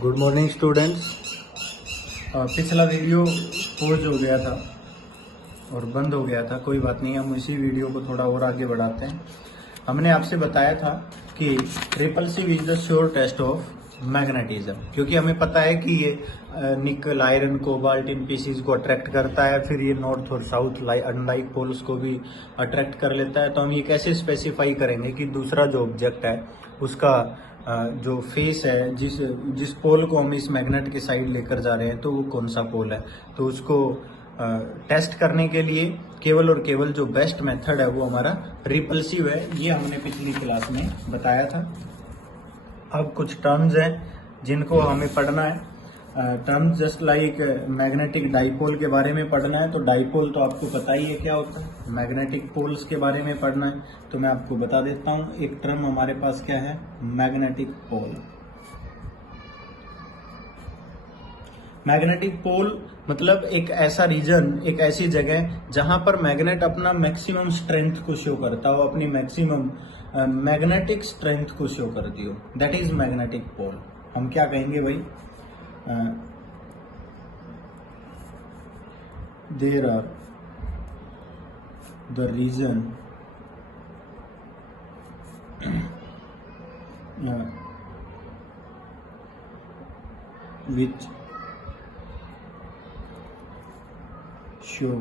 Good morning students. पिछला video pause हो गया था और बंद हो गया था, कोई बात नहीं, हम इसी वीडियो को थोड़ा और आगे बढ़ाते हैं। हमने आपसे बताया था कि repulsive is the sure test of magnetism, क्योंकि हमें पता है कि ये nickel, iron, cobalt in pieces को अट्रैक्ट करता है, फिर ये नॉर्थ और साउथ अनलाइक पोल्स को भी अट्रैक्ट कर लेता है। तो हम ये कैसे स्पेसिफाई करेंगे कि दूसरा जो ऑब्जेक्ट है उसका जो फेस है, जिस पोल को हम इस मैग्नेट के साइड लेकर जा रहे हैं, तो वो कौन सा पोल है। तो उसको टेस्ट करने के लिए केवल और केवल जो बेस्ट मेथड है वो हमारा रिपल्सिव है। ये हमने पिछली क्लास में बताया था। अब कुछ टर्म्स हैं जिनको हमें पढ़ना है। Terms just like magnetic dipole के बारे में पढ़ना है। तो डाइपोल तो आपको पता ही है क्या होता है। मैग्नेटिक पोल्स के बारे में पढ़ना है तो मैं आपको बता देता हूँ। एक टर्म हमारे पास क्या है, मैग्नेटिक पोल। मैग्नेटिक पोल मतलब एक ऐसा रीजन, एक ऐसी जगह जहां पर मैग्नेट अपना मैक्सिमम स्ट्रेंथ को शो करता हो, अपनी मैक्सिमम मैग्नेटिक स्ट्रेंथ को शो करती हो, दैट इज मैग्नेटिक पोल। हम क्या कहेंगे भाई, there are the reason which show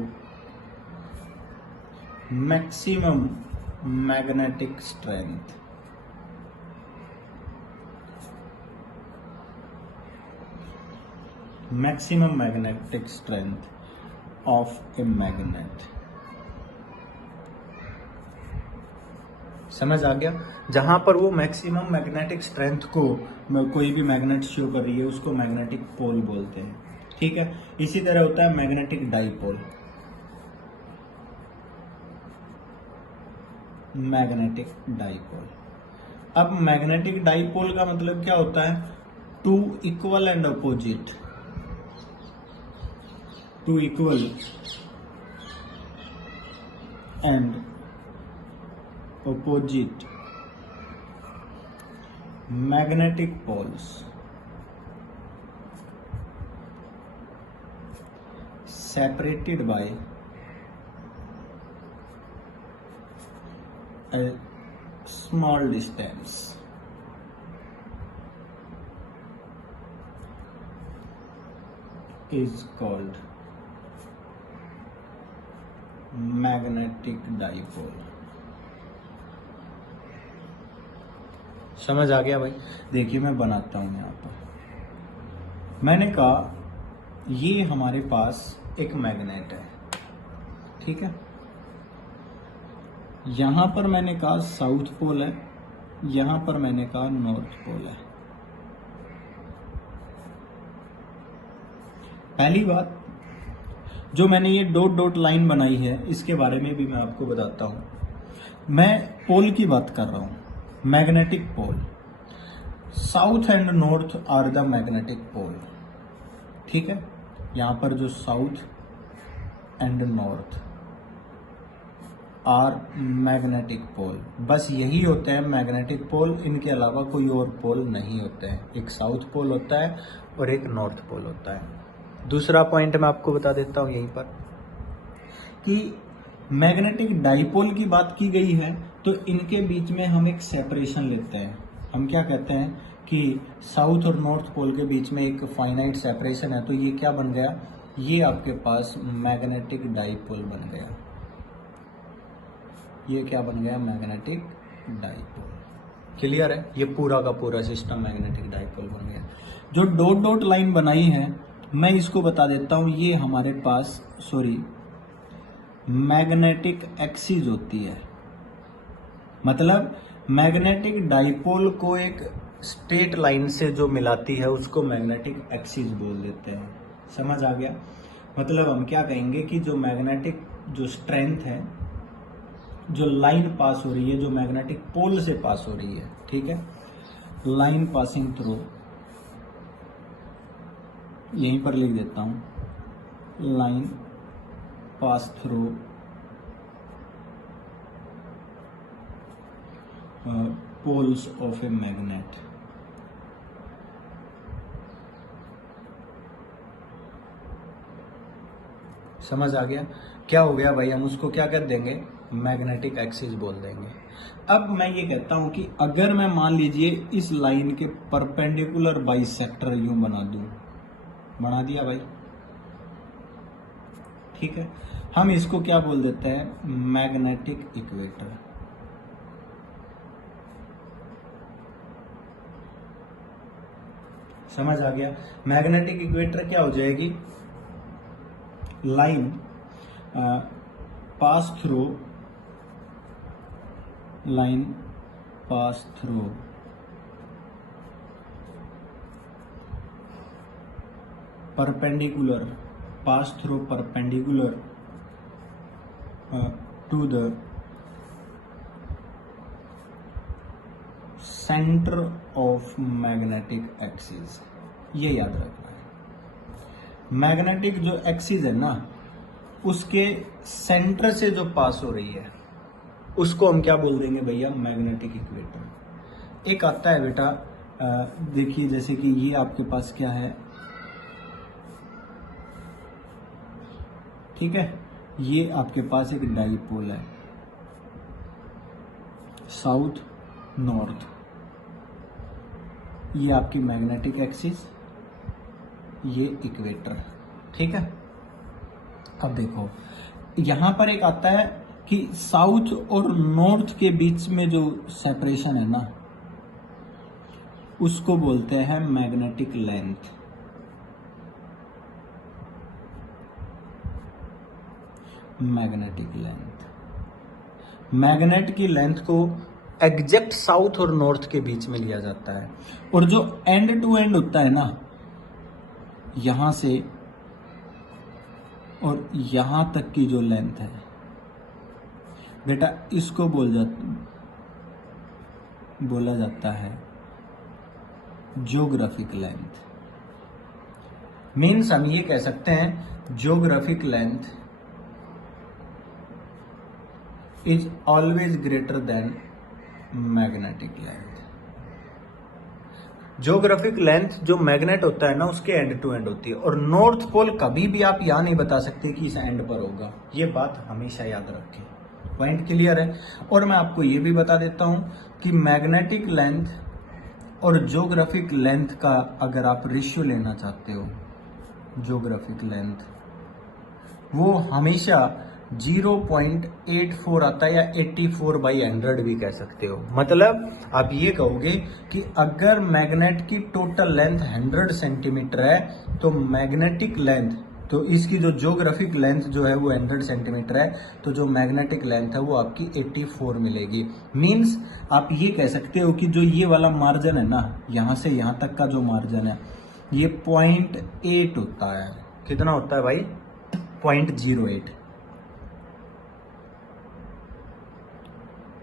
maximum magnetic strength. Maximum magnetic strength of a magnet. समझ आ गया। जहां पर वो मैक्सिमम मैग्नेटिक स्ट्रेंथ को कोई भी मैग्नेट शो कर रही है उसको मैग्नेटिक पोल बोलते हैं, ठीक है। इसी तरह होता है मैग्नेटिक डाइपोल। मैग्नेटिक डाइपोल, अब मैग्नेटिक डाइपोल का मतलब क्या होता है, two equal and opposite, two equal and opposite magnetic poles separated by a small distance is called magnetic dipole। समझ आ गया भाई। देखिए मैं बनाता हूं यहां पर। मैंने कहा ये हमारे पास एक मैग्नेट है, ठीक है। यहां पर मैंने कहा साउथ पोल है, यहां पर मैंने कहा नॉर्थ पोल है। पहली बात, जो मैंने ये डॉट डॉट लाइन बनाई है इसके बारे में भी मैं आपको बताता हूं। मैं पोल की बात कर रहा हूं, magnetic pole. South and north are the magnetic pole, ठीक है। यहां पर जो south and north are magnetic pole, बस यही होते हैं मैग्नेटिक पोल, इनके अलावा कोई और पोल नहीं होते हैं। एक साउथ पोल होता है और एक नॉर्थ पोल होता है। दूसरा पॉइंट मैं आपको बता देता हूं यहीं पर कि मैग्नेटिक डाइपोल की बात की गई है तो इनके बीच में हम एक सेपरेशन लेते हैं। हम क्या कहते हैं कि साउथ और नॉर्थ पोल के बीच में एक फाइनाइट सेपरेशन है, तो ये क्या बन गया, ये आपके पास मैग्नेटिक डाइपोल बन गया। ये क्या बन गया, मैग्नेटिक डाइपोल। क्लियर है, ये पूरा का पूरा सिस्टम मैग्नेटिक डाइपोल बन गया। जो डॉट डॉट लाइन बनाई है मैं इसको बता देता हूं, ये हमारे पास मैग्नेटिक एक्सिस होती है। मतलब मैग्नेटिक डाइपोल को एक स्ट्रेट लाइन से जो मिलाती है उसको मैग्नेटिक एक्सिस बोल देते हैं। समझ आ गया। मतलब हम क्या कहेंगे कि जो मैग्नेटिक जो स्ट्रेंथ है, जो लाइन पास हो रही है, जो मैग्नेटिक पोल से पास हो रही है, ठीक है, लाइन पासिंग थ्रू, यहीं पर लिख देता हूं, line pass through poles of a magnet समझ आ गया? क्या हो गया भाई, हम उसको क्या कर देंगे, मैग्नेटिक एक्सिस बोल देंगे। अब मैं ये कहता हूं कि अगर मैं मान लीजिए इस लाइन के परपेंडिकुलर बाइसेक्टर यूं बना दूं, बना दिया भाई, ठीक है, हम इसको क्या बोल देते हैं, मैग्नेटिक इक्वेटर। समझ आ गया? मैग्नेटिक इक्वेटर क्या हो जाएगी, line pass through, line pass through perpendicular, pass through perpendicular to the center of magnetic axis। ये याद रखना है, मैग्नेटिक जो एक्सिस है ना, उसके सेंटर से जो पास हो रही है उसको हम क्या बोल देंगे भैया, मैग्नेटिक इक्वेटर। एक आता है बेटा, देखिए जैसे कि ये आपके पास क्या है, ठीक है, ये आपके पास एक डाइपोल है, साउथ नॉर्थ, ये आपकी मैग्नेटिक एक्सिस, ये इक्वेटर, ठीक है। अब देखो यहां पर एक आता है कि साउथ और नॉर्थ के बीच में जो सेपरेशन है ना, उसको बोलते हैं magnetic length. Magnetic length, magnet की लेंथ को एग्जैक्ट साउथ और नॉर्थ के बीच में लिया जाता है, और जो एंड टू एंड होता है ना, यहां से और यहां तक की जो लेंथ है बेटा, इसको बोला जाता है ज्योग्राफिक लेंथ। मीन्स हम ये कह सकते हैं geographic length is always greater than magnetic length। Geographic length जो मैग्नेट होता है ना, उसके एंड टू एंड होती है, और नॉर्थ पोल कभी भी आप यहां नहीं बता सकते कि इस एंड पर होगा। ये बात हमेशा याद रखें, पॉइंट क्लियर है। और मैं आपको ये भी बता देता हूं कि मैग्नेटिक लेंथ और ज्योग्राफिक लेंथ का अगर आप रेशियो लेना चाहते हो, ज्योग्राफिक लेंथ वो हमेशा 0.84 आता है, या 84/100 भी कह सकते हो। मतलब आप ये कहोगे कि अगर मैग्नेट की टोटल लेंथ 100 सेंटीमीटर है, तो मैग्नेटिक लेंथ, तो इसकी जो ज्योग्राफिक लेंथ जो है वो 100 सेंटीमीटर है, तो जो मैग्नेटिक लेंथ है वो आपकी 84 मिलेगी। मीन्स आप ये कह सकते हो कि जो ये वाला मार्जिन है ना, यहां से यहां तक का जो मार्जिन है, ये 0.8 होता है। कितना होता है भाई, 0.08,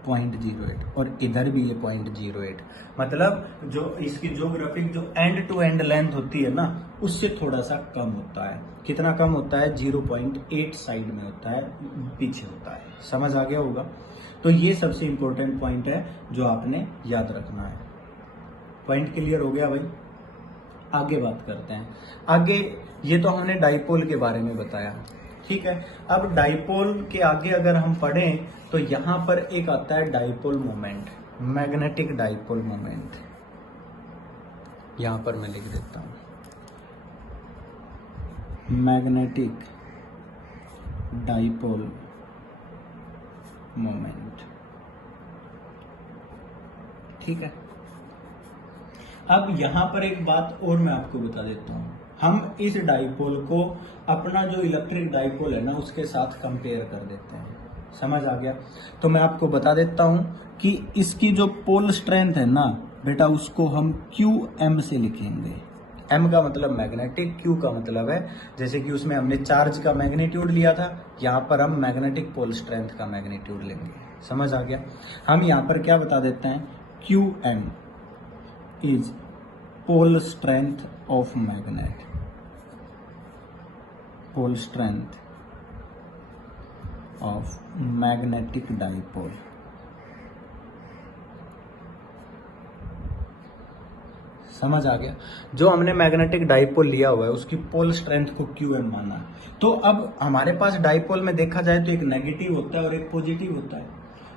0.08, और इधर भी ये 0.08। मतलब जो इसकी ज्योग्राफिक जो एंड टू एंड लेंथ होती है ना, उससे थोड़ा सा कम होता है। कितना कम होता है, 0.8 साइड में होता है, पीछे होता है। समझ आ गया होगा? तो ये सबसे इंपॉर्टेंट पॉइंट है जो आपने याद रखना है। पॉइंट क्लियर हो गया भाई? आगे बात करते हैं। आगे ये तो हमने डाइपोल के बारे में बताया, ठीक है। अब डाइपोल के आगे अगर हम पढ़ें तो यहां पर एक आता है dipole moment, magnetic dipole moment. यहां पर मैं लिख देता हूं, मैग्नेटिक डाइपोल मोमेंट, ठीक है। अब यहां पर एक बात और मैं आपको बता देता हूं, हम इस डाइपोल को अपना जो इलेक्ट्रिक डाइपोल है ना, उसके साथ कंपेयर कर देते हैं। समझ आ गया? तो मैं आपको बता देता हूं कि इसकी जो पोल स्ट्रेंथ है ना बेटा, उसको हम QM से लिखेंगे। M का मतलब मैग्नेटिक, Q का मतलब है, जैसे कि उसमें हमने चार्ज का मैग्नीट्यूड लिया था, यहां पर हम मैग्नेटिक पोल स्ट्रेंथ का मैग्नीट्यूड लेंगे। समझ आ गया? हम यहां पर क्या बता देते हैं, QM is pole strength of magnet, pole strength of magnetic dipole। समझ आ गया। जो हमने मैग्नेटिक डाइपोल लिया हुआ है उसकी पोल स्ट्रेंथ को QM माना है। तो अब हमारे पास डाइपोल में देखा जाए तो एक नेगेटिव होता है और एक पॉजिटिव होता है।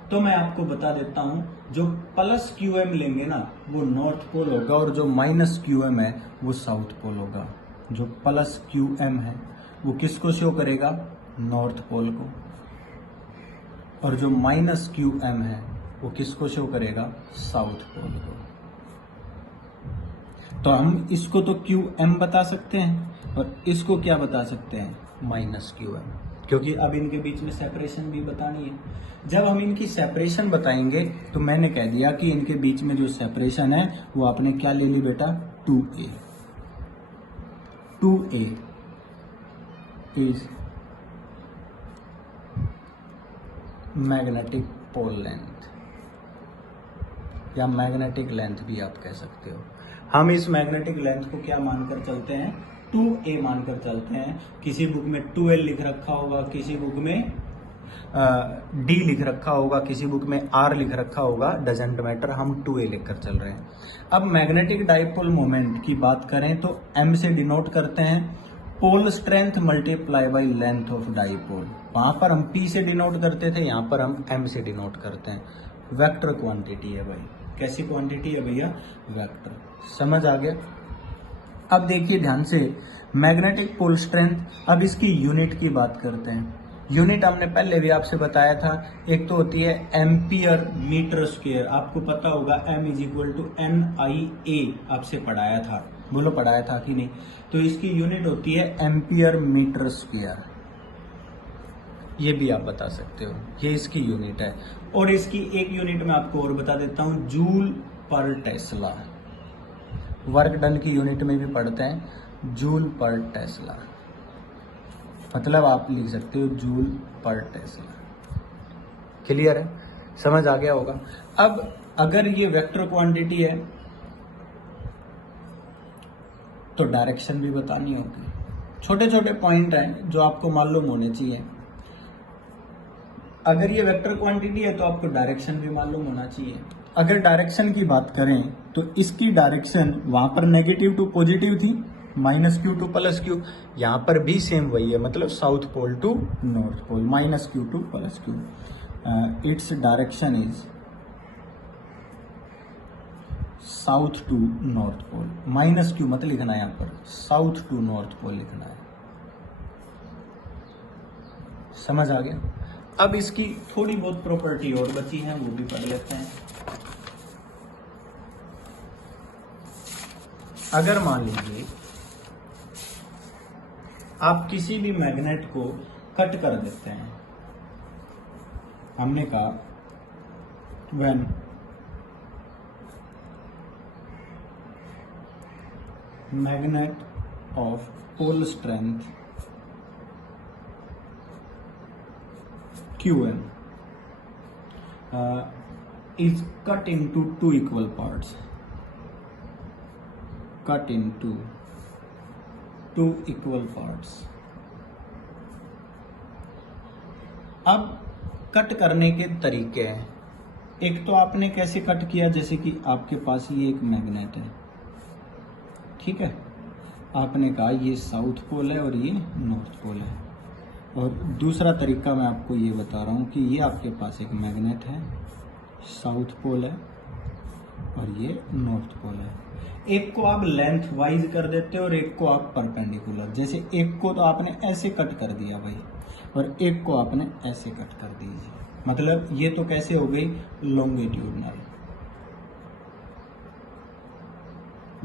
तो मैं आपको बता देता हूं, जो प्लस QM लेंगे ना वो नॉर्थ पोल होगा और जो माइनस QM है वो साउथ पोल होगा। जो प्लस QM है वो किसको शो करेगा? नॉर्थ पोल को। और जो माइनस QM है वो किसको शो करेगा? साउथ पोल को। तो हम इसको तो QM बता सकते हैं और इसको क्या बता सकते हैं? माइनस QM, क्योंकि अब इनके बीच में सेपरेशन भी बतानी है। जब हम इनकी सेपरेशन बताएंगे तो मैंने कह दिया कि इनके बीच में जो सेपरेशन है वो आपने क्या ले ली बेटा? 2A। 2A is magnetic pole length या मैग्नेटिक लेंथ भी आप कह सकते हो। हम इस मैग्नेटिक लेंथ को क्या मानकर चलते हैं? 2A मानकर चलते हैं। किसी बुक में 2L लिख रखा होगा, किसी बुक में D लिख रखा होगा, किसी बुक में R लिख रखा होगा, डजेंट मैटर, हम 2A लिखकर चल रहे हैं। अब मैग्नेटिक डाइपोल मोमेंट की बात करें तो M से डिनोट करते हैं pole strength multiply by length of dipole. वहां पर हम P से डिनोट करते थे, यहां पर हम M से डिनोट करते हैं। वेक्टर क्वांटिटी है भाई। कैसी क्वांटिटी है भैया? वेक्टर। समझ आ गया। अब देखिए ध्यान से, मैग्नेटिक पोल स्ट्रेंथ, अब इसकी यूनिट की बात करते हैं। यूनिट हमने पहले भी आपसे बताया था, एक तो होती है एम्पियर मीटर स्क्वायर। आपको पता होगा M = NIA, आपसे पढ़ाया था, बोलो पढ़ाया था कि नहीं? तो इसकी यूनिट होती है एम्पियर मीटर स्क्वायर, ये भी आप बता सकते हो, ये इसकी यूनिट है। और इसकी एक यूनिट मैं आपको और बता देता हूं, जूल पर टेस्ला। वर्क डन की यूनिट में भी पढ़ते हैं, जूल पर टेस्ला, मतलब आप लिख सकते हो जूल पर टेस्ला। क्लियर है? समझ आ गया होगा। अब अगर ये वेक्टर क्वांटिटी है तो डायरेक्शन भी बतानी होगी। छोटे छोटे पॉइंट हैं जो आपको मालूम होने चाहिए। अगर ये वेक्टर क्वांटिटी है तो आपको डायरेक्शन भी मालूम होना चाहिए। अगर डायरेक्शन की बात करें तो इसकी डायरेक्शन वहां पर नेगेटिव टू पॉजिटिव थी, -Q टू +Q। यहां पर भी सेम वही है, मतलब south pole to north pole, -Q to +Q। Its direction is south to north pole. -Q मत लिखना, यहां पर साउथ टू नॉर्थ पोल लिखना है। समझ आ गया। अब इसकी थोड़ी बहुत प्रॉपर्टी और बची है, वो भी पढ़ लेते हैं। अगर मान लीजिए आप किसी भी मैग्नेट को कट कर देते हैं, हमने कहा when magnet of pole strength QM is cut into two equal parts. Cut into two equal parts. अब कट करने के तरीके हैं। एक तो आपने कैसे कट किया, जैसे कि आपके पास ये एक मैग्नेट है, ठीक है, आपने कहा ये साउथ पोल है और ये नॉर्थ पोल है। और दूसरा तरीका मैं आपको ये बता रहा हूँ कि ये आपके पास एक मैग्नेट है, साउथ पोल है और ये नॉर्थ पोल है। एक को आप लेंथ वाइज कर देते हो और एक को आप परपेंडिकुलर। जैसे एक को तो आपने ऐसे कट कर दिया भाई और एक को आपने ऐसे कट कर दीजिए, मतलब ये तो कैसे हो गई?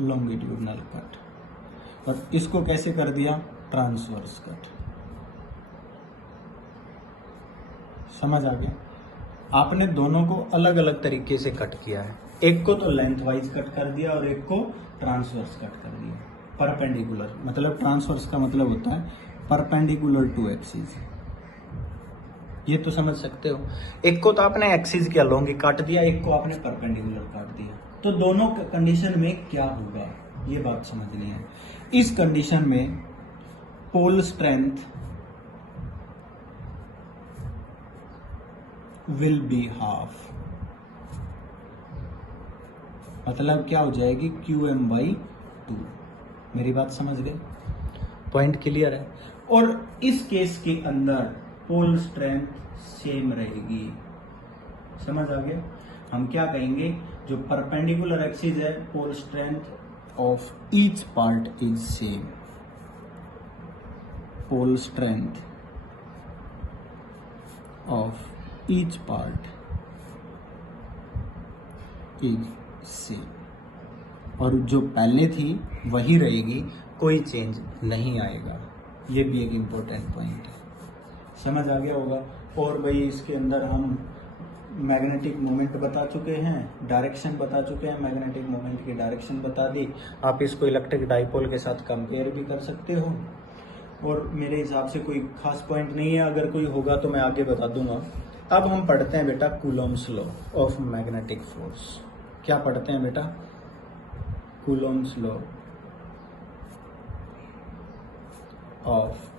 Longitudinal cut. और इसको कैसे कर दिया? Transverse cut. समझ आ गया। आपने दोनों को अलग अलग तरीके से कट किया है, एक को तो लेंथ वाइज कट कर दिया और एक को ट्रांसवर्स कट कर दिया। परपेंडिकुलर मतलब ट्रांसवर्स का मतलब होता है परपेंडिकुलर टू एक्सिस, ये तो समझ सकते हो। एक को तो आपने एक्सिस क्या लॉन्ग काट दिया, एक को आपने परपेंडिकुलर काट दिया। तो दोनों कंडीशन में क्या होगा ये बात समझनी है। इस कंडीशन में pole strength will be half, मतलब क्या हो जाएगी QM/2। मेरी बात समझ गए? पॉइंट क्लियर है। और इस केस के अंदर पोल स्ट्रेंथ सेम रहेगी। समझ आ गया? हम क्या कहेंगे, जो परपेंडिकुलर एक्सिस है pole strength of each part is same. Pole strength of each part is same. और जो पहले थी वही रहेगी, कोई चेंज नहीं आएगा। ये भी एक इम्पोर्टेंट पॉइंट है। समझ आ गया होगा? और भाई इसके अंदर हम मैग्नेटिक मोमेंट बता चुके हैं, डायरेक्शन बता चुके हैं, मैग्नेटिक मोमेंट की डायरेक्शन बता दी। आप इसको इलेक्ट्रिक डाइपोल के साथ कंपेयर भी कर सकते हो। और मेरे हिसाब से कोई खास पॉइंट नहीं है, अगर कोई होगा तो मैं आगे बता दूंगा। अब हम पढ़ते हैं बेटा Coulomb's law of magnetic force. क्या पढ़ते हैं बेटा? Coulomb's law of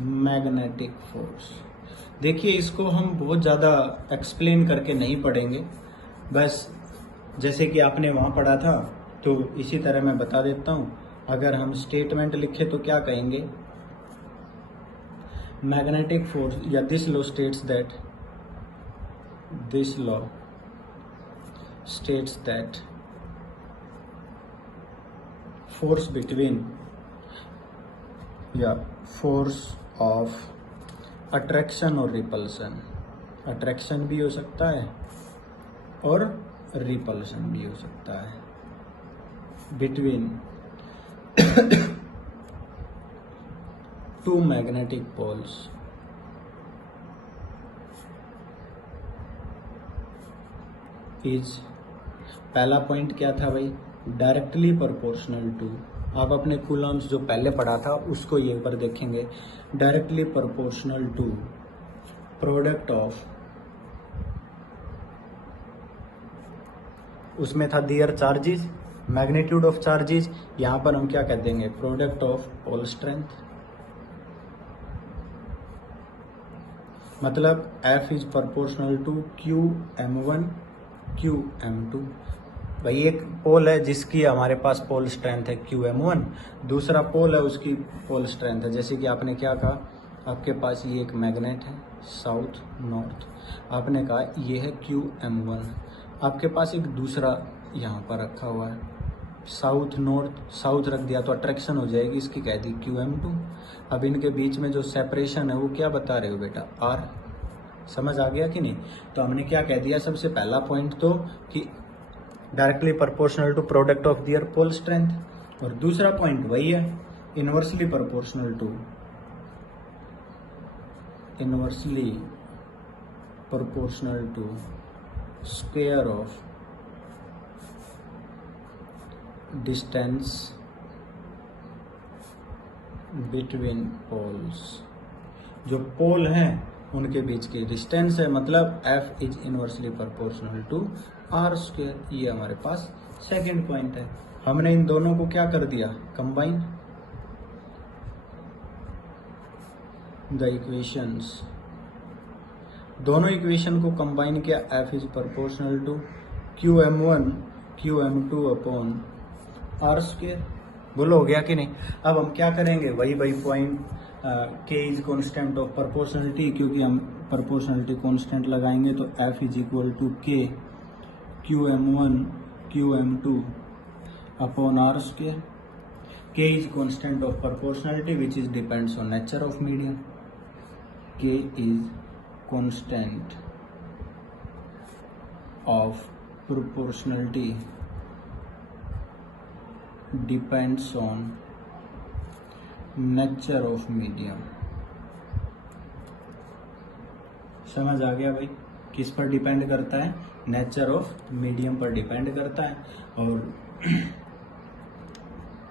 magnetic force. देखिए, इसको हम बहुत ज़्यादा एक्सप्लेन करके नहीं पढ़ेंगे, बस जैसे कि आपने वहाँ पढ़ा था तो इसी तरह मैं बता देता हूँ। अगर हम स्टेटमेंट लिखे तो क्या कहेंगे? मैग्नेटिक फोर्स या this law states that, this law states that force between या फोर्स ऑफ अट्रैक्शन और रिपल्सन, अट्रैक्शन भी हो सकता है और रिपल्सन भी हो सकता है, between two magnetic poles is, पहला पॉइंट क्या था भाई? Directly proportional to. आप अपने कूलम्स जो पहले पढ़ा था उसको ये ऊपर देखेंगे, directly proportional to product of, उसमें था their charges, magnitude of charges. यहां पर हम क्या कह देंगे? Product of pole strength. मतलब F is proportional to QM1 QM2। भाई एक पोल है जिसकी हमारे पास पोल स्ट्रेंथ है QM1, दूसरा पोल है उसकी पोल स्ट्रेंथ है, जैसे कि आपने क्या कहा, आपके पास ये एक मैग्नेट है साउथ नॉर्थ, आपने कहा ये है QM1, आपके पास एक दूसरा यहाँ पर रखा हुआ है साउथ नॉर्थ, साउथ रख दिया तो अट्रैक्शन हो जाएगी, इसकी कह दी QM2। अब इनके बीच में जो सेपरेशन है वो क्या बता रहे हो बेटा? R। समझ आ गया कि नहीं? तो हमने क्या कह दिया? सबसे पहला पॉइंट तो कि directly proportional to product of their pole strength, और दूसरा पॉइंट वही है, inversely proportional to, inversely proportional to square of distance between poles. जो पोल हैं उनके बीच की डिस्टेंस है, मतलब F is inversely proportional to R²। ये हमारे पास सेकंड पॉइंट है। हमने इन दोनों को क्या कर दिया? कंबाइन द इक्वेशंस, दोनों इक्वेशन को कंबाइन किया, F is proportional to QM1 QM2 upon R²। बोलो हो गया कि नहीं? अब हम क्या करेंगे? वही point K is constant of proportionality, क्योंकि हम प्रोपोर्शनलिटी कॉन्स्टेंट लगाएंगे तो F is equal to K QM1 QM2 upon R²। K is constant of proportionality which is depends on nature of medium. K is constant of proportionality depends on nature of medium. समझ आ गया भाई? किस पर depend करता है? Nature of medium पर depend करता है। और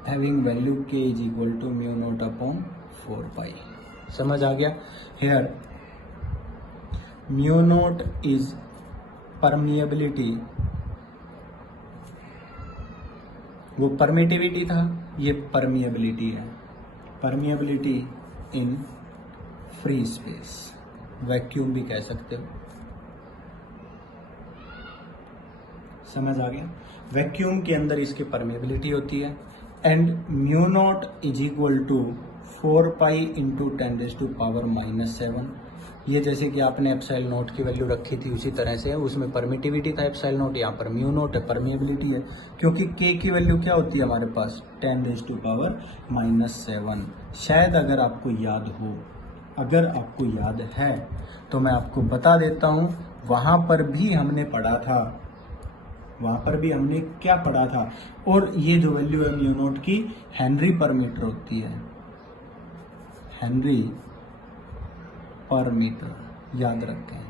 having value K is equal to μ0 upon 4 pi. समझ आ गया? हेयर μ0 इज परमिएबिलिटी, वो परमिटिविटी था, ये परमिएबिलिटी है, permeability in free space, vacuum भी कह सकते हो। समझ आ गया। वैक्यूम के अंदर इसकी परमेबिलिटी होती है and mu naught is equal to 4 pi into 10⁻⁻⁷। ये जैसे कि आपने एप्सिलॉन नोट की वैल्यू रखी थी उसी तरह से उसमें परमिटिविटी था एप्सिलॉन नोट, यहाँ पर म्यू नोट है, परमिएबिलिटी है, क्योंकि के की वैल्यू क्या होती है हमारे पास 10⁻⁻⁷। शायद अगर आपको याद हो, अगर आपको याद है तो मैं आपको बता देता हूँ, वहाँ पर भी हमने पढ़ा था, वहाँ पर भी हमने क्या पढ़ा था, और ये जो वैल्यू है म्यू नोट की हेनरी पर मीटर होती है, हेनरी पर मीटर, याद रखें।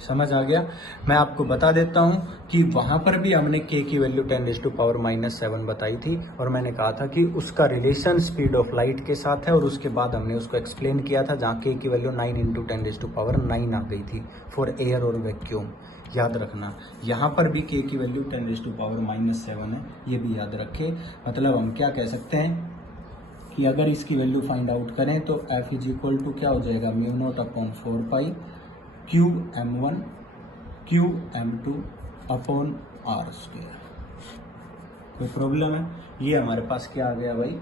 समझ आ गया। मैं आपको बता देता हूं कि वहां पर भी हमने के की वैल्यू 10⁻⁻⁷ बताई थी और मैंने कहा था कि उसका रिलेशन स्पीड ऑफ लाइट के साथ है, और उसके बाद हमने उसको एक्सप्लेन किया था जहां के की वैल्यू 9 × 10⁻⁹ आ गई थी फॉर एयर और वैक्यूम। याद रखना, यहाँ पर भी के की वैल्यू 10⁻⁻⁷ है, ये भी याद रखें। मतलब हम क्या कह सकते हैं कि अगर इसकी वैल्यू फाइंड आउट करें तो F इज इक्वल टू क्या हो जाएगा, mu not upon 4 pi cube m1 cube m2 upon r²। कोई प्रॉब्लम है? ये हमारे पास क्या आ गया भाई,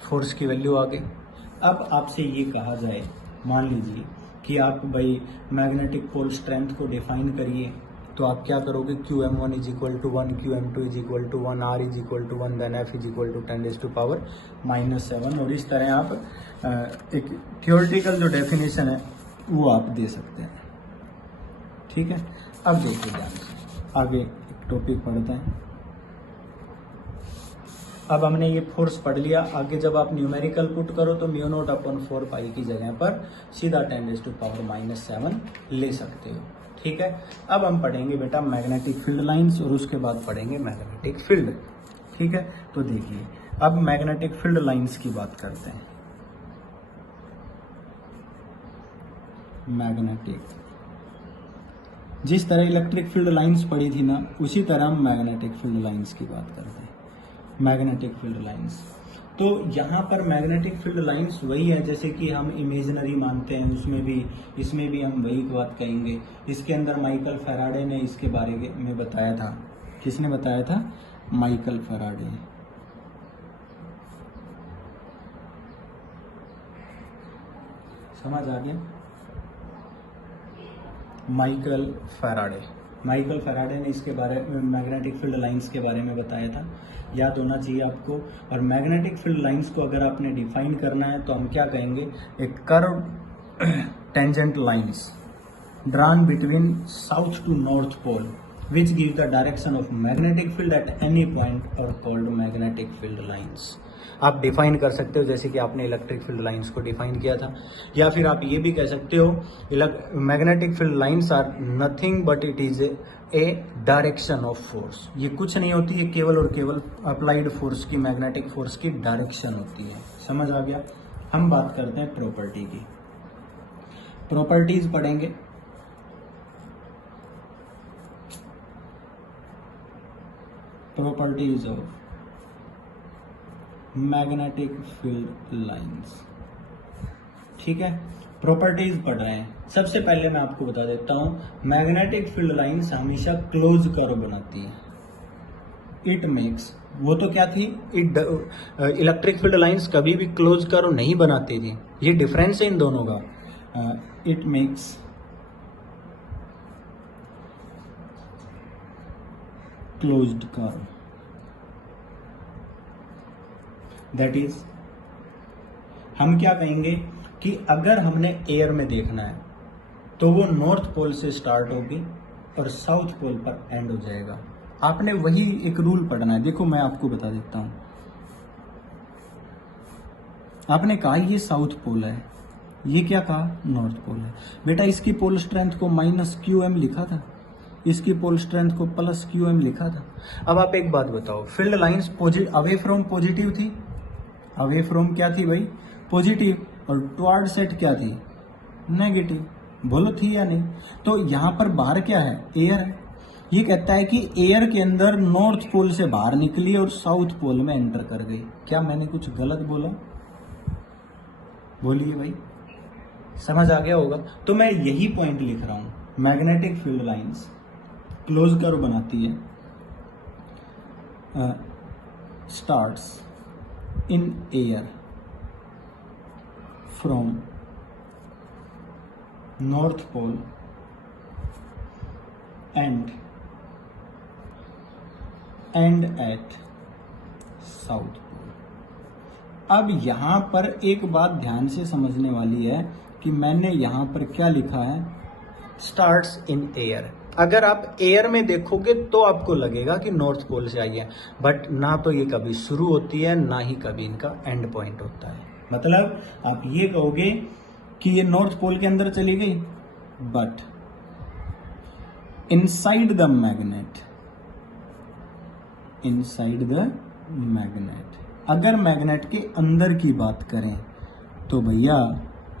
फोर्स की वैल्यू आ गई। अब आपसे ये कहा जाए, मान लीजिए कि आप भाई मैग्नेटिक पोल स्ट्रेंथ को डिफाइन करिए, तो आप क्या करोगे, QM1 is equal to 1, QM2 is equal to 1, R is equal to 1, then F is equal to 10⁻⁻⁷। और इस तरह आप एक थियोरेटिकल जो डेफिनेशन है वो आप दे सकते हैं। ठीक है, अब देखिए ध्यान से, आगे एक टॉपिक पढ़ते हैं। अब हमने ये फोर्स पढ़ लिया, आगे जब आप न्यूमेरिकल पुट करो तो म्यू नॉट अपॉन 4 पाई की जगह पर सीधा 10⁻⁻⁷ ले सकते हो। ठीक है, अब हम पढ़ेंगे बेटा मैग्नेटिक फील्ड लाइंस और उसके बाद पढ़ेंगे मैग्नेटिक फील्ड। ठीक है, तो देखिए अब मैग्नेटिक फील्ड लाइंस की बात करते हैं। मैग्नेटिक, जिस तरह इलेक्ट्रिक फील्ड लाइंस पढ़ी थी ना, उसी तरह हम मैग्नेटिक फील्ड लाइंस की बात करते हैं। मैग्नेटिक फील्ड लाइंस, तो यहाँ पर मैग्नेटिक फील्ड लाइंस वही है जैसे कि हम इमेजिनरी मानते हैं, उसमें भी इसमें भी हम वही बात कहेंगे। इसके अंदर माइकल फैराडे ने इसके बारे में बताया था। किसने बताया था? Michael Faraday. समझ आ गया? माइकल फैराडे ने इसके बारे में मैग्नेटिक फील्ड लाइंस के बारे में बताया था, याद होना चाहिए आपको। और मैग्नेटिक फील्ड लाइंस को अगर आपने डिफाइन करना है तो हम क्या कहेंगे, एक curve tangent lines drawn between south to north pole which give the direction of magnetic field at any point और कॉल्ड मैग्नेटिक फील्ड लाइंस। आप डिफाइन कर सकते हो जैसे कि आपने इलेक्ट्रिक फील्ड लाइंस को डिफाइन किया था, या फिर आप ये भी कह सकते हो magnetic field lines are nothing but it is a direction of force. ये कुछ नहीं होती है, केवल और केवल अप्लाइड फोर्स की, मैग्नेटिक फोर्स की डायरेक्शन होती है। समझ आ गया? हम बात करते हैं प्रॉपर्टी की। प्रॉपर्टीज पढ़ेंगे। Properties of magnetic field lines. ठीक है, प्रॉपर्टीज पढ़ रहे हैं। सबसे पहले मैं आपको बता देता हूं, मैग्नेटिक फील्ड लाइंस हमेशा क्लोज कर्व बनाती है। इट मेक्स, वो तो क्या थी, इलेक्ट्रिक फील्ड लाइंस कभी भी क्लोज कर्व नहीं बनाती थी। ये डिफरेंस है इन दोनों का। It makes closed curve, that is, हम क्या कहेंगे कि अगर हमने एयर में देखना है तो वो नॉर्थ पोल से स्टार्ट होगी और साउथ पोल पर एंड हो जाएगा। आपने वही एक रूल पढ़ना है। देखो मैं आपको बता देता हूं, आपने कहा ये साउथ पोल है, ये क्या कहा, नॉर्थ पोल है। बेटा इसकी पोल स्ट्रेंथ को -QM लिखा था, इसकी पोल स्ट्रेंथ को +QM लिखा था। अब आप एक बात बताओ, field lines away from positive थी, अवे फ्रॉम क्या थी भाई, पॉजिटिव, और टुवर्ड सेट क्या थी, नेगेटिव। बोलो थी या नहीं? तो यहां पर बाहर क्या है, एयर है। ये कहता है कि एयर के अंदर नॉर्थ पोल से बाहर निकली और साउथ पोल में एंटर कर गई। क्या मैंने कुछ गलत बोला? बोलिए भाई, समझ आ गया होगा। तो मैं यही पॉइंट लिख रहा हूं, magnetic field lines close curve बनाती है, starts in air from north pole and at south pole. अब यहां पर एक बात ध्यान से समझने वाली है कि मैंने यहां पर क्या लिखा है, स्टार्ट्स इन एयर। अगर आप एयर में देखोगे तो आपको लगेगा कि नॉर्थ पोल से आई है, बट ना तो ये कभी शुरू होती है ना ही कभी इनका एंड पॉइंट होता है। मतलब आप ये कहोगे कि ये नॉर्थ पोल के अंदर चली गई, बट इनसाइड द मैग्नेट, अगर मैग्नेट के अंदर की बात करें तो भैया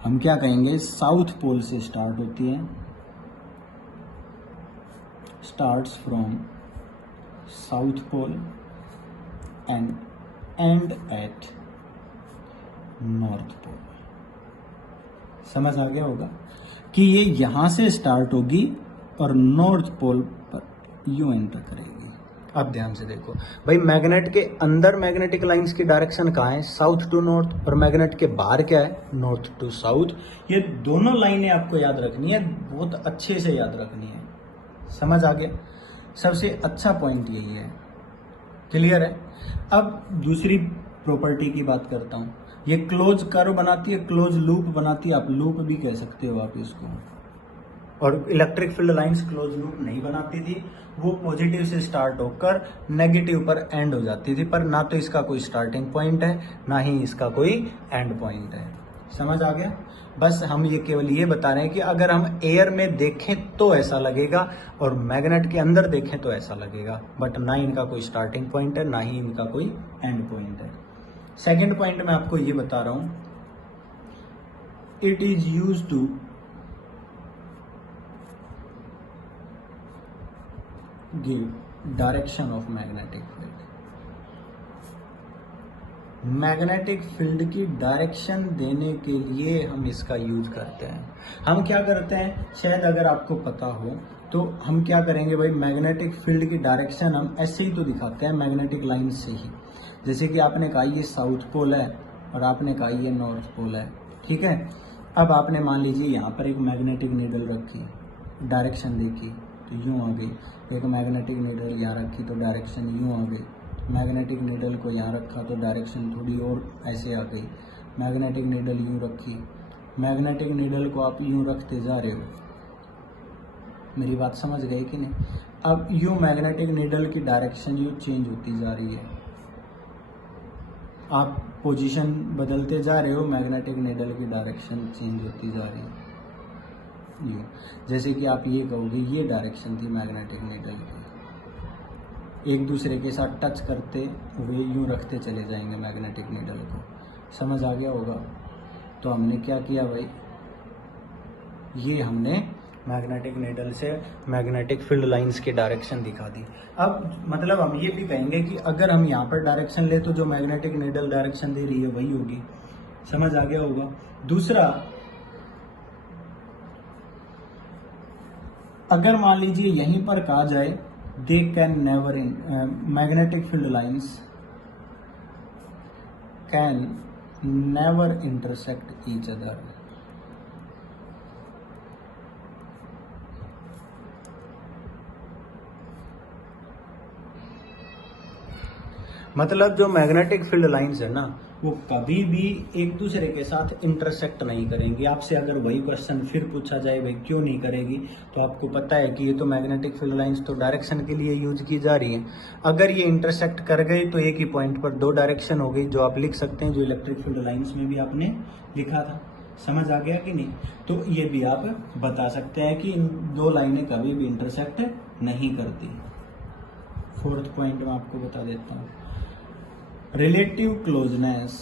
हम क्या कहेंगे, साउथ पोल से स्टार्ट होती है, starts from south pole and at north pole. समझ आ गया होगा कि ये यहां से स्टार्ट होगी और नॉर्थ पोल पर यूं एंटर करेगी। अब ध्यान से देखो भाई, मैग्नेट के अंदर मैग्नेटिक लाइंस की डायरेक्शन कहाँ है, साउथ टू नॉर्थ, और मैग्नेट के बाहर क्या है, नॉर्थ टू साउथ। ये दोनों लाइनें आपको याद रखनी है, बहुत अच्छे से याद रखनी है। समझ आ गया, सबसे अच्छा पॉइंट यही है। क्लियर है। अब दूसरी प्रॉपर्टी की बात करता हूं, ये क्लोज कर्व बनाती है, क्लोज लूप बनाती है, आप लूप भी कह सकते हो आप इसको। और electric field lines close loop नहीं बनाती थी, वो पॉजिटिव से स्टार्ट होकर नेगेटिव पर एंड हो जाती थी, पर ना तो इसका कोई स्टार्टिंग पॉइंट है ना ही इसका कोई एंड पॉइंट है। समझ आ गया। बस हम ये केवल ये बता रहे हैं कि अगर हम एयर में देखें तो ऐसा लगेगा और मैग्नेट के अंदर देखें तो ऐसा लगेगा, बट ना इनका कोई स्टार्टिंग पॉइंट है ना ही इनका कोई एंड पॉइंट है। सेकेंड पॉइंट मैं आपको ये बता रहा हूं, it is used to give direction of magnetic field. Magnetic field की डायरेक्शन देने के लिए हम इसका यूज करते हैं। हम क्या करते हैं, शायद अगर आपको पता हो तो हम क्या करेंगे भाई, मैग्नेटिक फील्ड की डायरेक्शन हम ऐसे ही तो दिखाते हैं, मैग्नेटिक लाइन से ही। जैसे कि आपने कहा ये साउथ पोल है और आपने कहा ये नॉर्थ पोल है, ठीक है। अब आपने मान लीजिए यहाँ पर एक मैग्नेटिक नीडल रखी, डायरेक्शन देखी तो यूं आ गई, एक मैग्नेटिक नीडल यहाँ रखी तो डायरेक्शन यूं आ गई, मैग्नेटिक नीडल को यहाँ रखा तो डायरेक्शन थोड़ी और ऐसे आ गई, मैग्नेटिक नीडल यूं रखी, मैग्नेटिक नीडल को आप यूं रखते जा रहे हो। मेरी बात समझ गए कि नहीं। अब यूं मैग्नेटिक नीडल की डायरेक्शन यूं चेंज होती जा रही है, आप पोजीशन बदलते जा रहे हो, मैग्नेटिक नीडल की डायरेक्शन चेंज होती जा रही है। यूं जैसे कि आप ये कहोगे ये डायरेक्शन थी मैग्नेटिक नीडल की, एक दूसरे के साथ टच करते हुए यूं रखते चले जाएंगे मैग्नेटिक नीडल को। समझ आ गया होगा। तो हमने क्या किया भाई, ये हमने मैग्नेटिक नीडल से मैग्नेटिक फील्ड लाइंस की डायरेक्शन दिखा दी। अब मतलब हम ये भी कहेंगे कि अगर हम यहाँ पर डायरेक्शन ले तो जो मैग्नेटिक नीडल डायरेक्शन दे रही है वही होगी। समझ आ गया होगा। दूसरा, अगर मान लीजिए यहीं पर कहा जाए they can never magnetic field lines can never intersect each other. मतलब जो मैग्नेटिक फील्ड लाइंस है ना, वो कभी भी एक दूसरे के साथ इंटरसेक्ट नहीं करेंगी। आपसे अगर वही क्वेश्चन फिर पूछा जाए भाई क्यों नहीं करेगी, तो आपको पता है कि ये तो मैग्नेटिक फील्ड लाइंस तो डायरेक्शन के लिए यूज की जा रही है। अगर ये इंटरसेक्ट कर गए तो एक ही पॉइंट पर दो डायरेक्शन हो गई, जो आप लिख सकते हैं, जो इलेक्ट्रिक फील्ड लाइंस में भी आपने लिखा था। समझ आ गया कि नहीं। तो ये भी आप बता सकते हैं कि इन दो लाइनें कभी भी इंटरसेक्ट नहीं करती। फोर्थ पॉइंट मैं आपको बता देता हूँ, relative closeness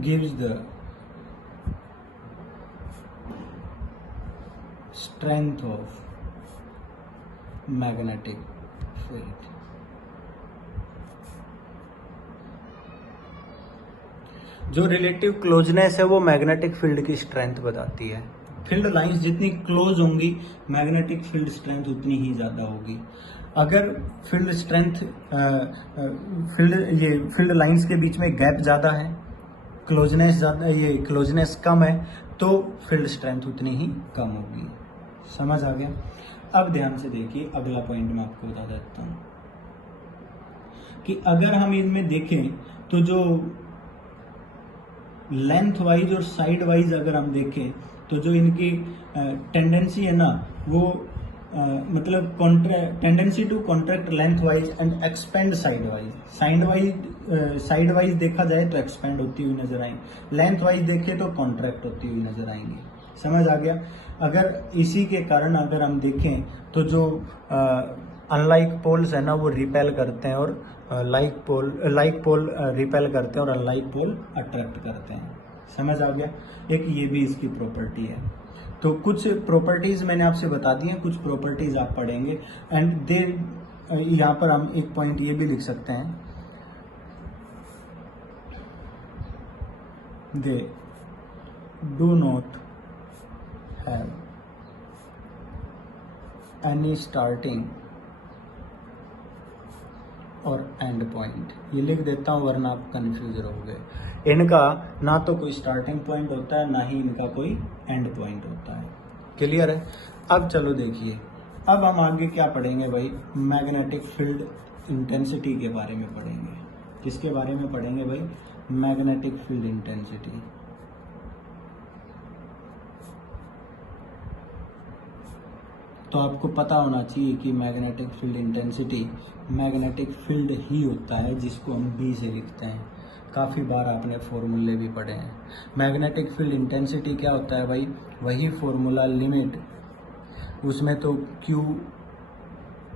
gives the strength of magnetic field। जो रिलेटिव क्लोजनेस है वो मैग्नेटिक फील्ड की स्ट्रेंथ बताती है। फील्ड लाइंस जितनी क्लोज होंगी मैग्नेटिक फील्ड स्ट्रेंथ उतनी ही ज़्यादा होगी। अगर फील्ड स्ट्रेंथ फील्ड लाइंस के बीच में गैप ज़्यादा है, क्लोजनेस ज़्यादा, ये क्लोजनेस कम है, तो फील्ड स्ट्रेंथ उतनी ही कम होगी। समझ आ गया? अब ध्यान से देखिए, अगला पॉइंट मैं आपको बता देता हूँ कि अगर हम इनमें देखें तो जो लेंथ वाइज और साइड वाइज अगर हम देखें तो जो इनकी टेंडेंसी है ना वो मतलब tendency to contract length wise and expand side wise. Side wise देखा जाए तो एक्सपेंड होती हुई नजर आएंगी, लेंथ वाइज देखें तो कॉन्ट्रैक्ट होती हुई नजर आएंगी। समझ आ गया? अगर इसी के कारण अगर हम देखें तो जो अनलाइक पोल्स है ना वो रिपेल करते हैं और लाइक पोल रिपेल करते हैं और अनलाइक पोल अट्रैक्ट करते हैं। समझ आ गया? एक ये भी इसकी प्रॉपर्टी है। तो कुछ प्रॉपर्टीज मैंने आपसे बता दी हैं, कुछ प्रॉपर्टीज आप पढ़ेंगे एंड दे यहाँ पर हम एक पॉइंट ये भी लिख सकते हैं, they do not have any starting और एंड पॉइंट। ये लिख देता हूँ वरना आप कंफ्यूज रहोगे। इनका ना तो कोई स्टार्टिंग पॉइंट होता है ना ही इनका कोई एंड पॉइंट होता है। क्लियर है? अब चलो देखिए, अब हम आगे क्या पढ़ेंगे भाई? मैग्नेटिक फील्ड इंटेंसिटी के बारे में पढ़ेंगे। किसके बारे में पढ़ेंगे भाई? Magnetic field intensity. तो आपको पता होना चाहिए कि magnetic field intensity magnetic field ही होता है जिसको हम बी से लिखते हैं। काफ़ी बार आपने फॉर्मूले भी पढ़े हैं। मैग्नेटिक फील्ड इंटेंसिटी क्या होता है भाई? वही फॉर्मूला लिमिट, उसमें तो क्यू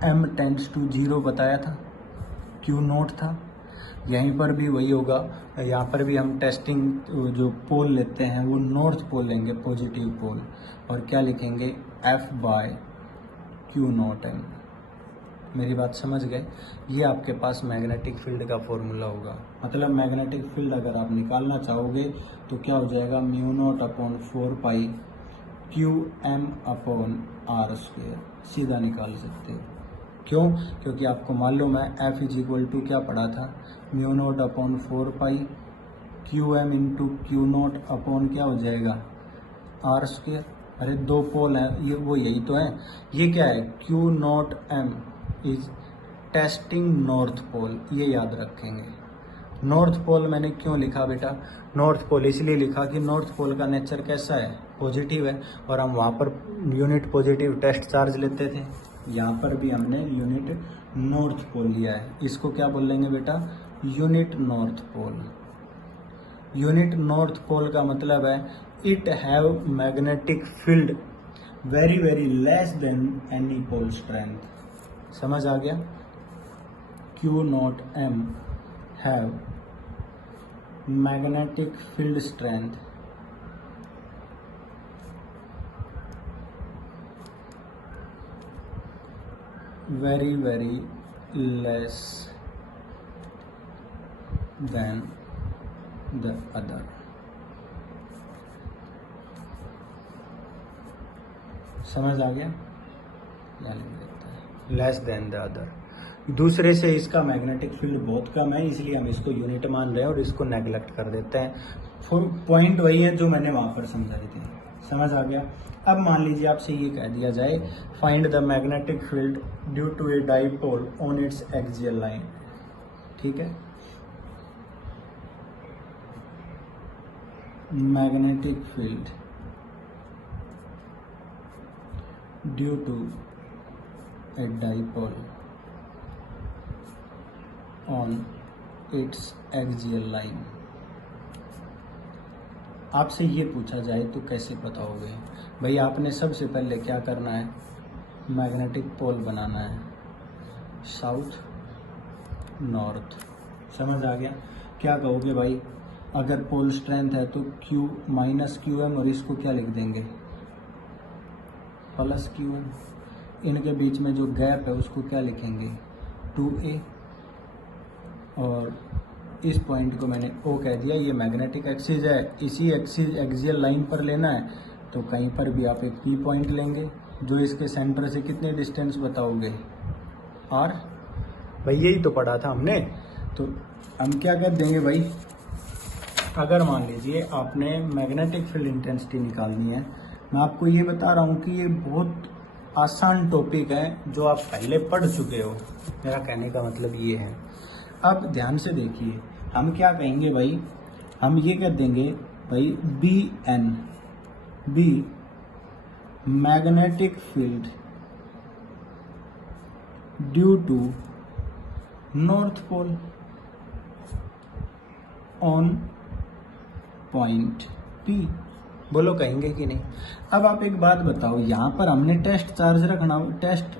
एम टेंड्स टू 0 बताया था, क्यू नॉट था। यहीं पर भी वही होगा। यहाँ पर भी हम टेस्टिंग जो पोल लेते हैं वो नॉर्थ पोल लेंगे, पॉजिटिव पोल, और क्या लिखेंगे? F by Q naught M. मेरी बात समझ गए? ये आपके पास मैग्नेटिक फील्ड का फॉर्मूला होगा। मतलब मैग्नेटिक फील्ड अगर आप निकालना चाहोगे तो क्या हो जाएगा? Mu not upon 4 pi Q M upon R square. सीधा निकाल सकते हो। क्यों? क्योंकि आपको मालूम है एफ इज इक्वल टू क्या पढ़ा था? Mu not upon 4 pi Q M into Q naught upon क्या हो जाएगा? R square. अरे दो पोल है ये, वो यही तो है। ये क्या है? Q naught M is testing north pole. ये याद रखेंगे। नॉर्थ पोल मैंने क्यों लिखा बेटा? नॉर्थ पोल इसलिए लिखा कि नॉर्थ पोल का नेचर कैसा है? पॉजिटिव है, और हम वहाँ per unit positive test charge लेते थे। यहाँ पर भी हमने यूनिट नॉर्थ पोल लिया है। इसको क्या बोल लेंगे बेटा? Unit north pole. Unit north pole का मतलब है it have magnetic field very very less than any pole strength. समझ आ गया? Q naught M have magnetic field strength very very less than the other। समझ आ गया? Less than the other. दूसरे से इसका मैग्नेटिक फील्ड बहुत कम है, इसलिए हम इसको यूनिट मान रहे हैं और इसको नेग्लेक्ट कर देते हैं। पॉइंट वही है जो मैंने वहां पर समझाई थी। समझ आ गया? अब मान लीजिए आपसे ये कह दिया जाए find the magnetic field due to a dipole on its axial line. ठीक है? Magnetic field due to a dipole on its axial line. आपसे ये पूछा जाए तो कैसे बताओगे भाई? आपने सबसे पहले क्या करना है? मैग्नेटिक पोल बनाना है, साउथ नॉर्थ। समझ आ गया? क्या कहोगे भाई? अगर पोल स्ट्रेंथ है तो Q माइनस क्यू एम, और इसको क्या लिख देंगे? Plus Q M. इनके बीच में जो गैप है उसको क्या लिखेंगे? 2a। और इस पॉइंट को मैंने O कह दिया, ये मैग्नेटिक एक्सिस है, इसी एक्सिस एक्सियल लाइन पर लेना है तो कहीं पर भी आप एक P पॉइंट लेंगे जो इसके सेंटर से कितने डिस्टेंस बताओगे R, भाई यही तो पढ़ा था हमने। तो हम क्या कर देंगे भाई, अगर मान लीजिए आपने मैग्नेटिक फील्ड इंटेंसिटी निकालनी है, मैं आपको ये बता रहा हूँ कि ये बहुत आसान टॉपिक है जो आप पहले पढ़ चुके हो, मेरा कहने का मतलब ये है। अब ध्यान से देखिए, हम क्या कहेंगे भाई, हम ये कर देंगे भाई B magnetic field due to north pole on point P, बोलो कहेंगे कि नहीं। अब आप एक बात बताओ, यहाँ पर हमने टेस्ट चार्ज रखना, टेस्ट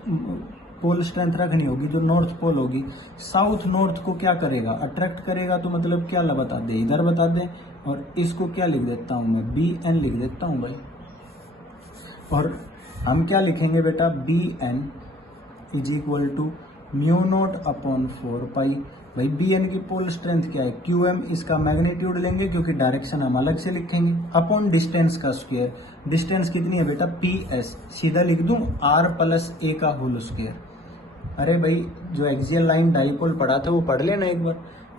पोल स्ट्रेंथ रखनी होगी जो नॉर्थ पोल होगी, साउथ नॉर्थ को क्या करेगा, अट्रैक्ट करेगा। तो मतलब क्या बता दे, इधर बता दे, और इसको क्या लिख देता हूं मैं, BN लिख देता हूं भाई। और हम क्या लिखेंगे बेटा, BN is equal to mu not upon 4 pi. भाई BN की पोल स्ट्रेंथ क्या है, QM, इसका मैग्नीट्यूड लेंगे क्योंकि डायरेक्शन हम अलग से लिखेंगे, अपॉन डिस्टेंस का स्क्वायर। डिस्टेंस कितनी है बेटा, PS, सीधा लिख दूं R प्लस A का होल स्क्वायर। अरे भाई जो एक्सियल लाइन डाइपोल पढ़ा था वो पढ़ लेना एक बार,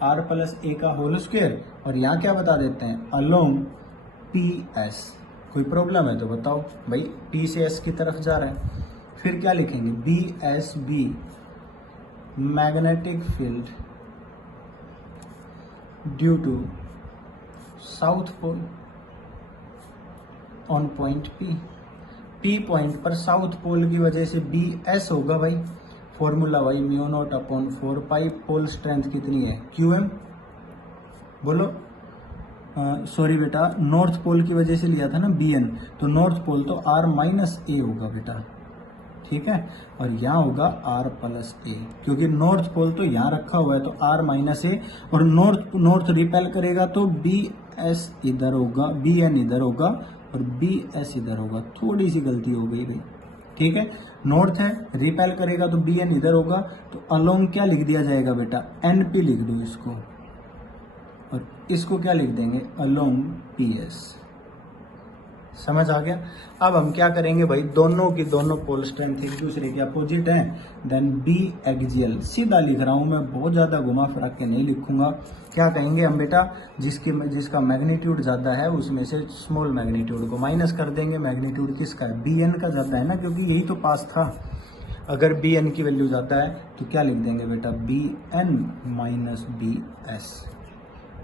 R प्लस A का होल स्क्वायर, और यहाँ क्या बता देते हैं, अलोंग PS। कोई प्रॉब्लम है तो बताओ भाई, P से S की तरफ जा रहा है। फिर क्या लिखेंगे, BSB magnetic field due to south pole on point P point पर साउथ पोल की वजह से BS होगा भाई। फॉर्मूला भाई mu not upon 4 pi, pole strength कितनी है, QM, बोलो सॉरी बेटा, नॉर्थ पोल की वजह से लिया था ना BN, तो नॉर्थ पोल तो R माइनस A होगा बेटा, ठीक है। और यहाँ होगा R प्लस A, क्योंकि नॉर्थ पोल तो यहाँ रखा हुआ है तो R माइनस A, और नॉर्थ रिपेल करेगा तो BS इधर होगा, BN इधर होगा और BS इधर होगा। थोड़ी सी गलती हो गई भाई, ठीक है। नॉर्थ है, रिपेल करेगा तो BN इधर होगा, तो अलोंग क्या लिख दिया जाएगा बेटा, NP लिख दो इसको, और इसको क्या लिख देंगे, अलोंग PS। समझ आ गया। अब हम क्या करेंगे भाई, दोनों की दोनों पोल स्ट्रेंथ एक दूसरे के अपोजिट हैं, देन B एक्सियल, सीधा लिख रहा हूं मैं, बहुत ज्यादा घुमा फिरा के नहीं लिखूंगा। क्या कहेंगे हम बेटा, जिसका मैग्नीट्यूड ज्यादा है उसमें से स्मॉल मैग्नीट्यूड को माइनस कर देंगे। मैग्नीट्यूड किसका है, BN का ज्यादा है ना, क्योंकि यही तो पास था। अगर BN की वैल्यू ज्यादा है तो क्या लिख देंगे बेटा, BN माइनस BS।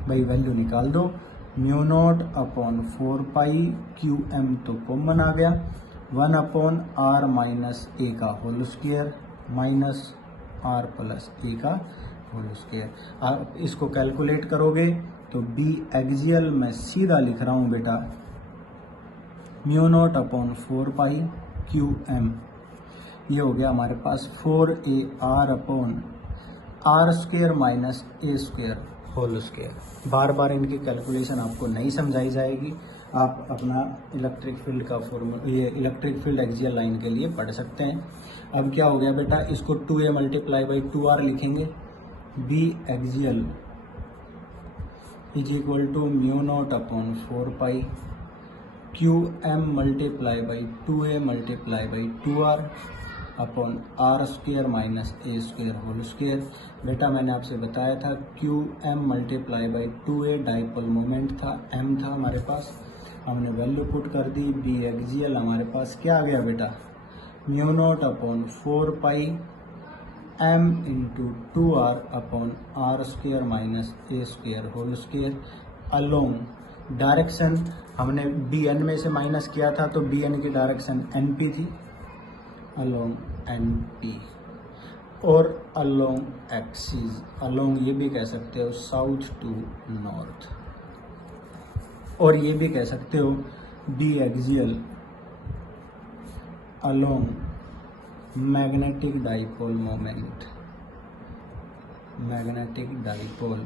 भाई वैल्यू निकाल दो, mu not upon 4 pi, QM तो कॉमन आ गया, 1 अपॉन R माइनस A का whole square minus R plus A का होल स्क्वायर। आप इसको कैलकुलेट करोगे तो B एक्सियल में सीधा लिख रहा हूँ बेटा, mu not upon 4 pi QM, ये हो गया हमारे पास 4AR upon R square minus A square whole square. बार बार इनकी कैलकुलेशन आपको नहीं समझाई जाएगी, आप अपना इलेक्ट्रिक फील्ड का फॉर्मूला, ये इलेक्ट्रिक फील्ड एक्सियल लाइन के लिए पढ़ सकते हैं। अब क्या हो गया बेटा, इसको 2A मल्टीप्लाई बाई 2R लिखेंगे, B axial is equal to mu not upon 4 pi QM multiply by 2A multiply by 2R upon R square minus A square whole square. बेटा मैंने आपसे बताया था QM multiply by 2A dipole moment था, M था हमारे पास, हमने value put कर दी। B एक्सियल हमारे पास क्या आ गया बेटा, mu not upon 4 pi M into 2R upon R square minus A square whole square. Along direction हमने BN में से माइनस किया था तो BN की डायरेक्शन NP थी, अलोंग NP, और अलोंग एक्सिस, अलोंग ये भी कह सकते हो साउथ टू नॉर्थ, और ये भी कह सकते हो B axial along magnetic dipole moment, magnetic dipole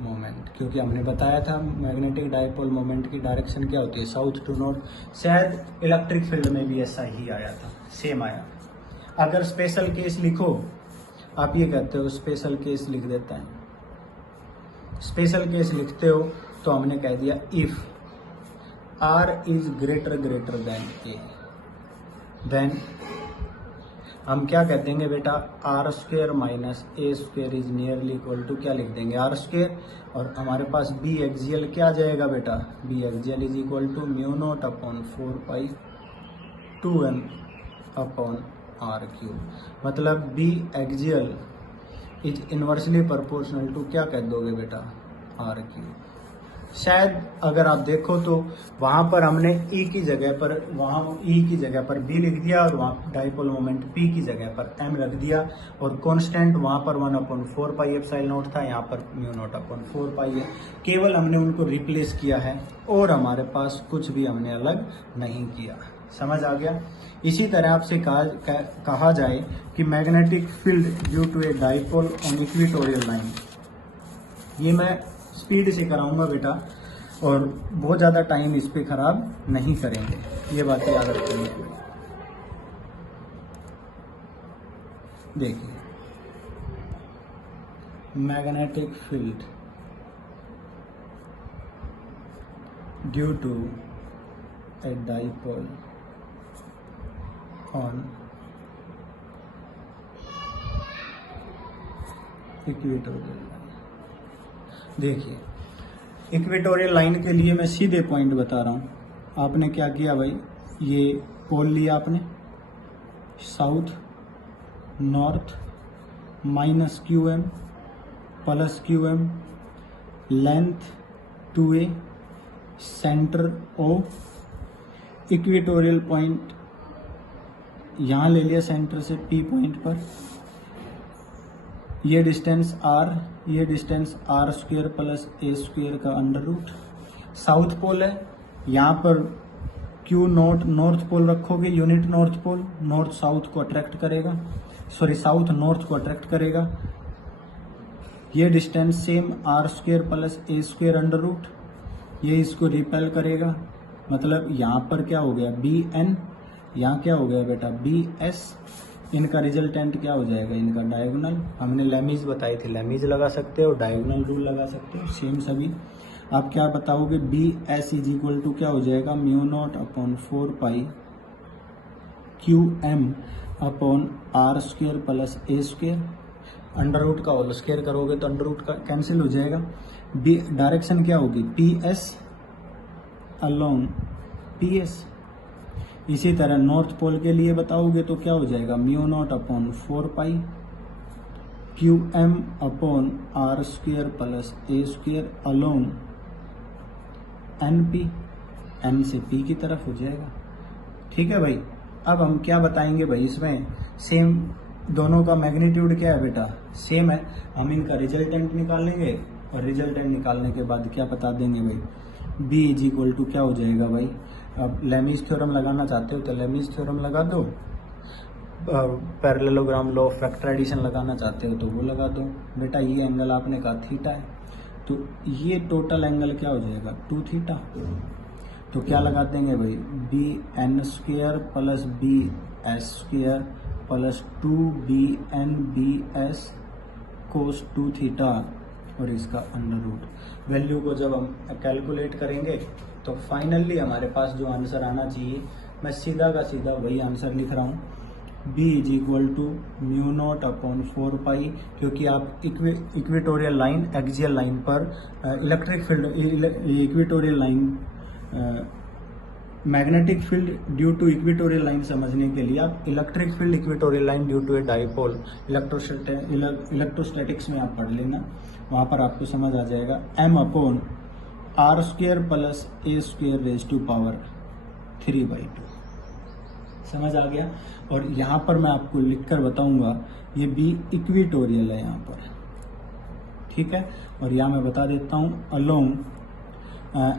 moment, क्योंकि हमने बताया था मैग्नेटिक डाइपोल मोमेंट की डायरेक्शन क्या होती है, साउथ टू नॉर्थ। शायद इलेक्ट्रिक फील्ड में भी ऐसा ही आया था, सेम आया। अगर स्पेशल केस लिखो, आप ये कहते हो स्पेशल केस लिख देता है, स्पेशल केस लिखते हो तो हमने कह दिया if R is greater than A, then हम क्या कह देंगे बेटा, R square minus A square is nearly equal to क्या लिख देंगे, आर स्क्वेयर, और हमारे पास बी एक्सियल क्या आ जाएगा बेटा, b axial is equal to mu not upon 4 pi 2m upon r cube. मतलब b axial is inversely proportional to क्या कह दोगे बेटा, आर क्यूब। शायद अगर आप देखो तो वहां पर हमने ई की जगह पर, वहां ई की जगह पर बी लिख दिया और वहां डाइपोल मोमेंट पी की जगह पर एम रख दिया, और कांस्टेंट वहां पर 1/4 पाई एप्सिलॉन नॉट था, यहाँ पर म्यू नॉट अपॉन 4 पाई है। केवल हमने उनको रिप्लेस किया है और हमारे पास कुछ भी हमने अलग नहीं किया। समझ आ गया। इसी तरह आपसे कहा जाए कि magnetic field due to a dipole on equatorial line, ये मैं स्पीड से कराऊंगा बेटा और बहुत ज़्यादा टाइम इस पे खराब नहीं करेंगे, ये बातें याद रखेंगे। देखिए, magnetic field due to a dipole on equatorial line. देखिए, इक्वेटोरियल लाइन के लिए मैं सीधे पॉइंट बता रहा हूं। आपने क्या किया भाई, ये पोल लिया आपने, south north minus QM plus QM, length 2a, centre O, equatorial point यहां ले लिया सेंटर से P पॉइंट पर, ये डिस्टेंस R, ये distance R square plus A square का अंडर रूट। साउथ पोल है, यहाँ पर Q नॉट नॉर्थ पोल रखोगे, unit north pole, north south को अट्रैक्ट करेगा, सॉरी साउथ नॉर्थ को अट्रैक्ट करेगा। ये distance same R square plus A square under root, ये इसको रिपेल करेगा। मतलब यहाँ पर क्या हो गया BN, यहाँ क्या हो गया बेटा BS, इनका रिजल्टेंट क्या हो जाएगा, इनका डायगोनल। हमने लेमीज बताई थी, लेमीज लगा सकते हो, डायगोनल रूल लगा सकते हो, सेम सभी। आप क्या बताओगे, BS इज इक्वल टू क्या हो जाएगा, mu not upon 4 pi QM upon R square plus A square. Under root का होल स्क्वेयर करोगे तो अंडर रूट का कैंसिल हो जाएगा। बी डायरेक्शन क्या होगी, PS अलोंग PS। इसी तरह नॉर्थ पोल के लिए बताओगे तो क्या हो जाएगा, mu not upon 4 pi QM upon R square plus A square along NP, N से P की तरफ हो जाएगा। ठीक है भाई। अब हम क्या बताएंगे भाई, इसमें सेम दोनों का मैग्नीट्यूड क्या है बेटा, सेम है। हम इनका रिजल्टेंट निकालेंगे और रिजल्टेंट निकालने के बाद क्या बता देंगे भाई, B इज इक्वल टू क्या हो जाएगा भाई। अब लेमीज थ्योरम लगाना चाहते हो तो लेमीज थ्योरम लगा दो, पैरेललोग्राम लॉ ऑफ फैक्टराइजेशन लगाना चाहते हो तो वो लगा दो। बेटा ये एंगल आपने कहा थीटा है, तो ये टोटल एंगल क्या हो जाएगा 2 थीटा। तो क्या लगा देंगे भाई, BN square plus BS square plus 2BN BS कोस 2 थीटा और इसका अंडर रूट। वैल्यू को जब हम कैलकुलेट करेंगे तो फाइनली हमारे पास जो आंसर आना चाहिए, मैं सीधा का सीधा वही आंसर लिख रहा हूँ, B is equal to mu not upon 4 pi, क्योंकि आप इक्वेटोरियल लाइन एक्सियल लाइन पर electric field, equatorial line magnetic field due to equatorial line समझने के लिए आप electric field equatorial line due to a dipole electrostatics में आप पढ़ लेना, वहां पर आपको समझ आ जाएगा। M upon R square plus A square raise to power 3/2 समझ आ गया। और यहाँ पर मैं आपको लिखकर बताऊंगा, ये B इक्वेटोरियल है यहाँ पर, ठीक है। और यहाँ मैं बता देता हूँ अलोंग,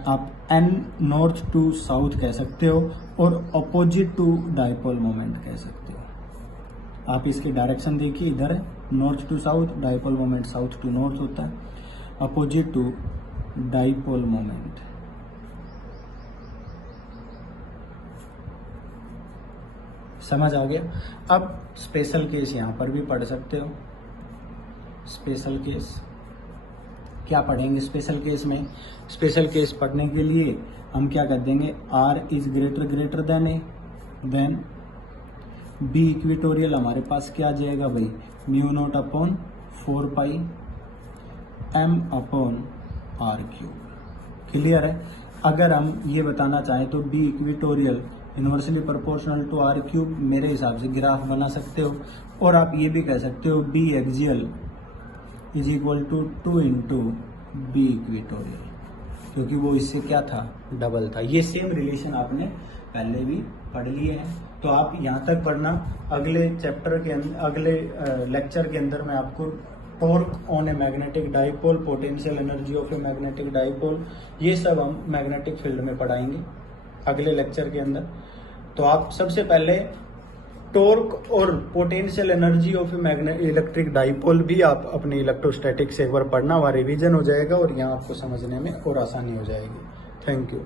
आप N नॉर्थ टू साउथ कह सकते हो और अपोजिट टू डाइपोल मोमेंट कह सकते हो। आप इसके डायरेक्शन देखिए, इधर है north to south, dipole moment south to north होता है, अपोजिट टू डाइपोल मोमेंट। समझ आ गया। अब स्पेशल केस यहां पर भी पढ़ सकते हो, स्पेशल केस क्या पढ़ेंगे स्पेशल केस में? स्पेशल केस पढ़ने के लिए हम क्या कर देंगे, R is greater than A, then B equatorial हमारे पास क्या आ जाएगा भाई, mu not upon 4 pi M upon R cube. Clear है? अगर हम ये बताना चाहें तो B equatorial inversely proportional to R cube मेरे हिसाब से ग्राफ बना सकते हो, और आप ये भी कह सकते हो B axial is equal to 2 into B equatorial, क्योंकि वो इससे क्या था, डबल था। ये सेम रिलेशन आपने पहले भी पढ़ लिए हैं, तो आप यहाँ तक पढ़ना। अगले चैप्टर के अंदर, अगले लेक्चर के अंदर मैं आपको torque on a magnetic dipole, potential energy of a magnetic dipole, ये सब हम मैग्नेटिक फील्ड में पढ़ाएंगे अगले लेक्चर के अंदर। तो आप सबसे पहले टॉर्क और potential energy of electric dipole भी आप अपने इलेक्ट्रोस्टैटिक से एक बार पढ़ना, वहाँ रिवीजन हो जाएगा और यहाँ आपको समझने में और आसानी हो जाएगी। Thank you.